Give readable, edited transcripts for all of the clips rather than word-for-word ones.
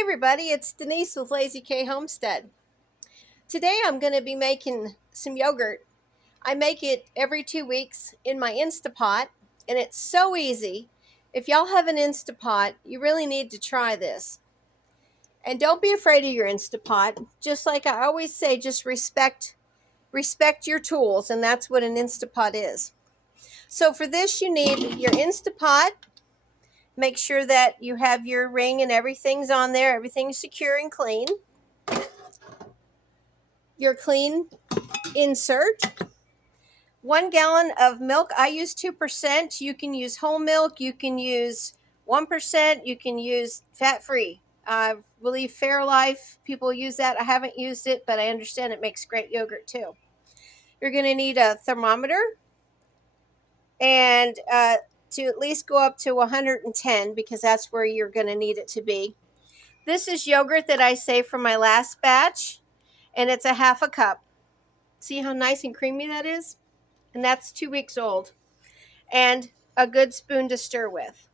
Hey everybody, it's Denise with Lazy K Homestead. Today I'm going to be making some yogurt. I make it every 2 weeks in my Instapot, and it's so easy. If y'all have an Instapot, you really need to try this. And don't be afraid of your Instapot. Just like I always say, just respect your tools, and that's what an Instapot is. So for this you need your Instapot. Make sure that you have your ring and everything's on there, everything's secure and clean. Your clean insert, 1 gallon of milk. I use 2%. You can use whole milk, you can use 1%, you can use fat-free. I believe Fairlife people use that. I haven't used it, but I understand it makes great yogurt too. You're going to need a thermometer, and to at least go up to 110, because that's where you're going to need it to be. This is yogurt that I saved from my last batch, and it's a half a cup. See how nice and creamy that is? And that's 2 weeks old. And a good spoon to stir with.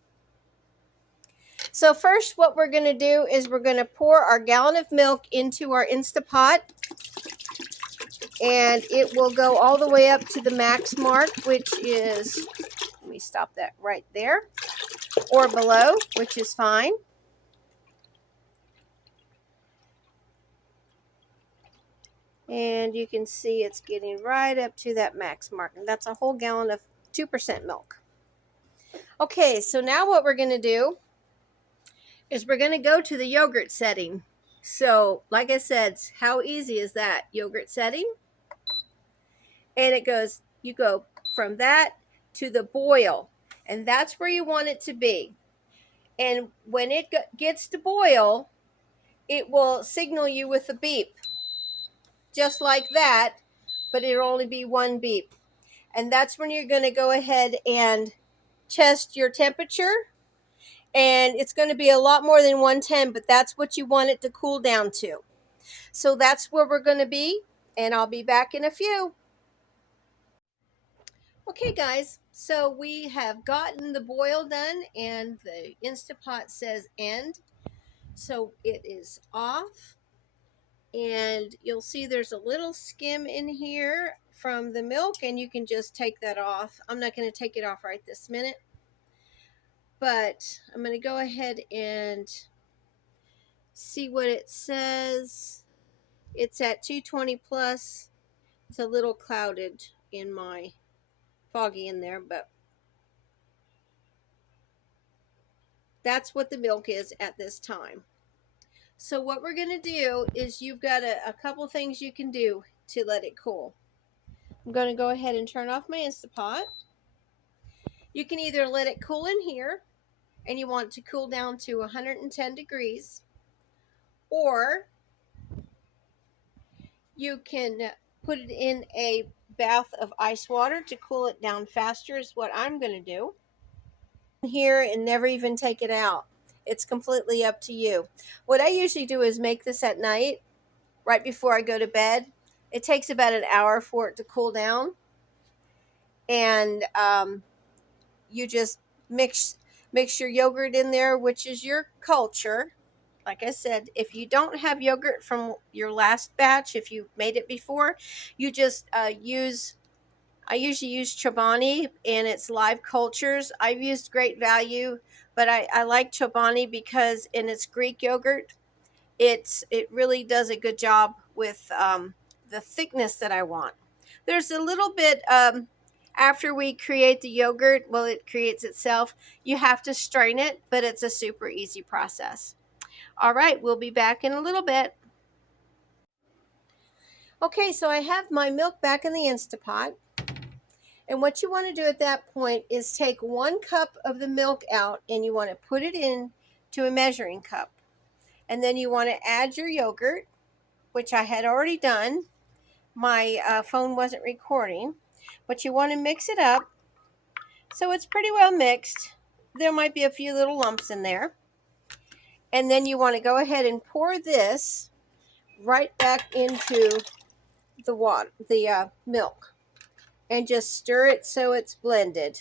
So first what we're going to do is we're going to pour our gallon of milk into our Instapot. And it will go all the way up to the max mark, which is, let me stop that right there, or below, which is fine. And you can see it's getting right up to that max mark. And that's a whole gallon of 2% milk. Okay, so now what we're going to do is we're going to go to the yogurt setting. So, like I said, how easy is that? Yogurt setting. And it goes, you go from that to the boil. And that's where you want it to be. And when it gets to boil, it will signal you with a beep. Just like that, but it'll only be one beep. And that's when you're going to go ahead and test your temperature. And it's going to be a lot more than 110, but that's what you want it to cool down to. So that's where we're going to be, and I'll be back in a few. Okay guys, so we have gotten the boil done, and the Instapot says end. So it is off. And you'll see there's a little skim in here from the milk, and you can just take that off. I'm not going to take it off right this minute, but I'm going to go ahead and see what it says. It's at 220 plus. It's a little clouded in my foggy in there, but that's what the milk is at this time. So what we're going to do is, you've got a couple things you can do to let it cool. I'm going to go ahead and turn off my Instapot. You can either let it cool in here, and you want it to cool down to 110 degrees, or you can put it in a bath of ice water to cool it down faster, is what I'm going to do here, and never even take it out. It's completely up to you. What I usually do is make this at night, right before I go to bed. It takes about an hour for it to cool down. And you just mix your yogurt in there, which is your culture. Like I said, if you don't have yogurt from your last batch, if you made it before, you just I usually use chobani, and it's live cultures. I've used Great Value, but I like chobani because in its Greek yogurt, it really does a good job with the thickness that I want. There's a little bit after we create the yogurt, well, it creates itself. You have to strain it, but it's a super easy process. All right, we'll be back in a little bit. Okay, so I have my milk back in the Instapot. And what you want to do at that point is take 1 cup of the milk out, and you want to put it in to a measuring cup. And then you want to add your yogurt, which I had already done. My phone wasn't recording. But you want to mix it up so it's pretty well mixed. There might be a few little lumps in there. And then you want to go ahead and pour this right back into the milk. And just stir it so it's blended.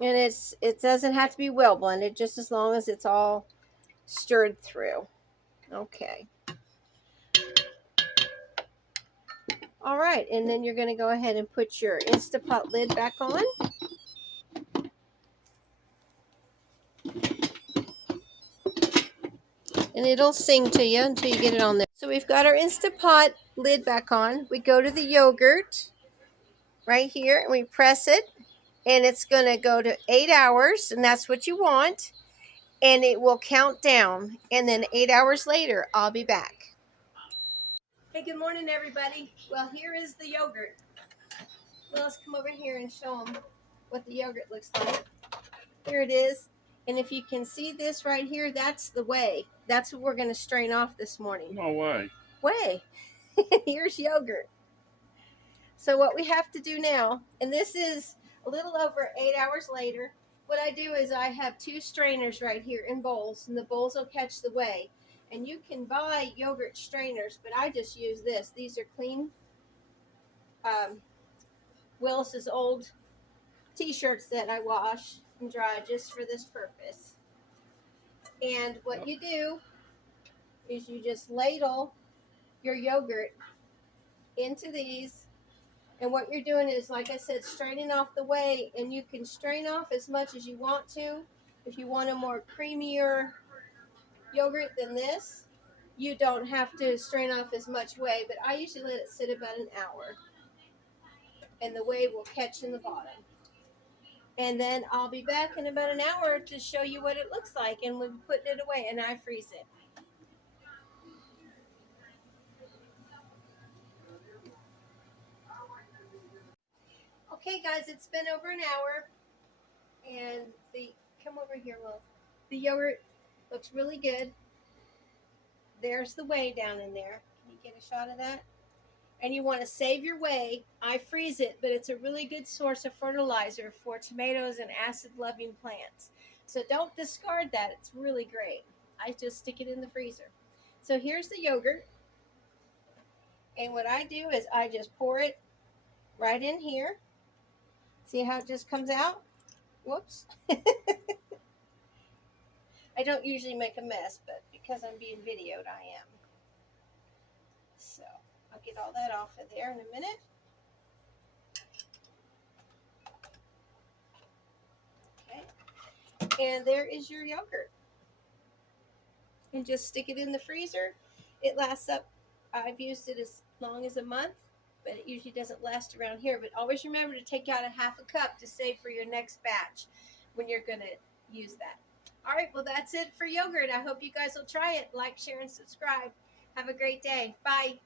And it doesn't have to be well blended, just as long as it's all stirred through. Okay. All right, and then you're going to go ahead and put your Instapot lid back on. And it'll sing to you until you get it on there. So we've got our Instapot lid back on. We go to the yogurt right here and we press it, and it's going to go to 8 hours, and that's what you want. And it will count down, and then 8 hours later, I'll be back. Hey, good morning, everybody. Well, here is the yogurt. Well, let's come over here and show them what the yogurt looks like. Here it is. And if you can see this right here, that's the whey. That's what we're going to strain off this morning. No way. Whey. Here's yogurt. So what we have to do now, and this is a little over 8 hours later, what I do is I have 2 strainers right here in bowls, and the bowls will catch the whey. And you can buy yogurt strainers, but I just use this. These are clean Willis's old t-shirts that I wash and dry just for this purpose. And what you do is you just ladle your yogurt into these, and what you're doing is, like I said, straining off the whey, and you can strain off as much as you want to. If you want a more creamier yogurt than this, you don't have to strain off as much whey, but I usually let it sit about an hour, and the whey will catch in the bottom. And then I'll be back in about an hour to show you what it looks like, and we'll put it away, and I freeze it. Okay, guys, it's been over an hour, and come over here, Will. The yogurt looks really good. There's the whey down in there. Can you get a shot of that? And you want to save your whey. I freeze it, but it's a really good source of fertilizer for tomatoes and acid-loving plants. So don't discard that. It's really great. I just stick it in the freezer. So here's the yogurt. And what I do is I just pour it right in here. See how it just comes out? Whoops. I don't usually make a mess, but because I'm being videoed, I am. So I'll get all that off of there in a minute. Okay. And there is your yogurt. And just stick it in the freezer. It lasts up, I've used it as long as a month, but it usually doesn't last around here. But always remember to take out a half a cup to save for your next batch when you're going to use that. All right, well, that's it for yogurt. I hope you guys will try it. Like, share, and subscribe. Have a great day. Bye.